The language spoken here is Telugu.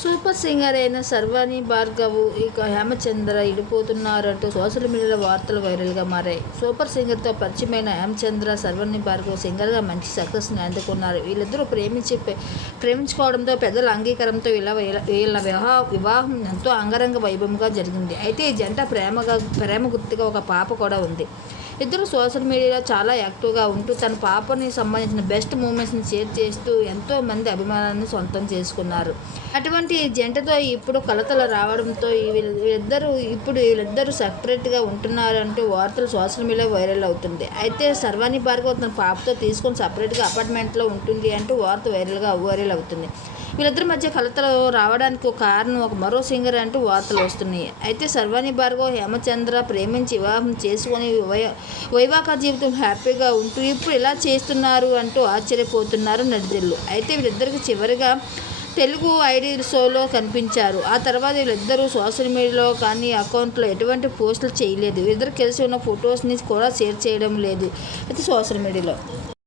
సూపర్ సింగర్ అయిన సర్వాణి భార్గవ్ ఇక హేమచంద్ర ఇడిపోతున్నారంటూ సోషల్ మీడియాలో వార్తలు వైరల్గా మారాయి. సూపర్ సింగర్తో పరిచయమైన హేమచంద్ర సర్వాణి భార్గవ్ సింగర్గా మంచి సక్సెస్ని అందుకున్నారు. వీళ్ళిద్దరూ ప్రేమించి ప్రేమించుకోవడంతో పెద్దల అంగీకారంతో వీళ్ళ వీళ్ళ వివాహ వివాహం ఎంతో అంగరంగ వైభవంగా జరిగింది. అయితే ఈ జంట ప్రేమగా ప్రేమ గుర్తుగా ఒక పాప కూడా ఉంది. ఇద్దరు సోషల్ మీడియాలో చాలా యాక్టివ్గా ఉంటూ తన పాపని సంబంధించిన బెస్ట్ మూమెంట్స్ని షేర్ చేస్తూ ఎంతో మంది అభిమానాన్ని సొంతం చేసుకున్నారు. అటువంటి జంటతో ఇప్పుడు కలతలు రావడంతో వీళ్ళిద్దరూ ఇప్పుడు వీళ్ళిద్దరూ సపరేట్గా ఉంటున్నారంటూ వార్తలు సోషల్ మీడియాలో వైరల్ అవుతుంది. అయితే సర్వాణి భార్గవ్ తన పాపతో తీసుకొని సపరేట్గా అపార్ట్మెంట్లో ఉంటుంది అంటూ వార్త వైరల్గా వైరల్ అవుతుంది. వీళ్ళిద్దరి మధ్య కలతలు రావడానికి ఒక కారణం ఒక మరో సింగర్ అంటూ వార్తలు వస్తున్నాయి. అయితే సర్వాణి భార్గవ్ హేమచంద్ర ప్రేమించి వివాహం చేసుకొని వై వైవాహిక జీవితం హ్యాపీగా ఉంటూ ఇప్పుడు ఇలా చేస్తున్నారు అంటూ ఆశ్చర్యపోతున్నారు నడిదిల్లు అయితే వీళ్ళిద్దరికి చివరిగా తెలుగు ఐడి షోలో కనిపించారు. ఆ తర్వాత వీళ్ళిద్దరూ సోషల్ మీడియాలో కానీ అకౌంట్లో ఎటువంటి పోస్టులు చేయలేదు. వీళ్ళిద్దరు కలిసి ఉన్న ఫొటోస్ని కూడా షేర్ చేయడం లేదు. అయితే సోషల్ మీడియాలో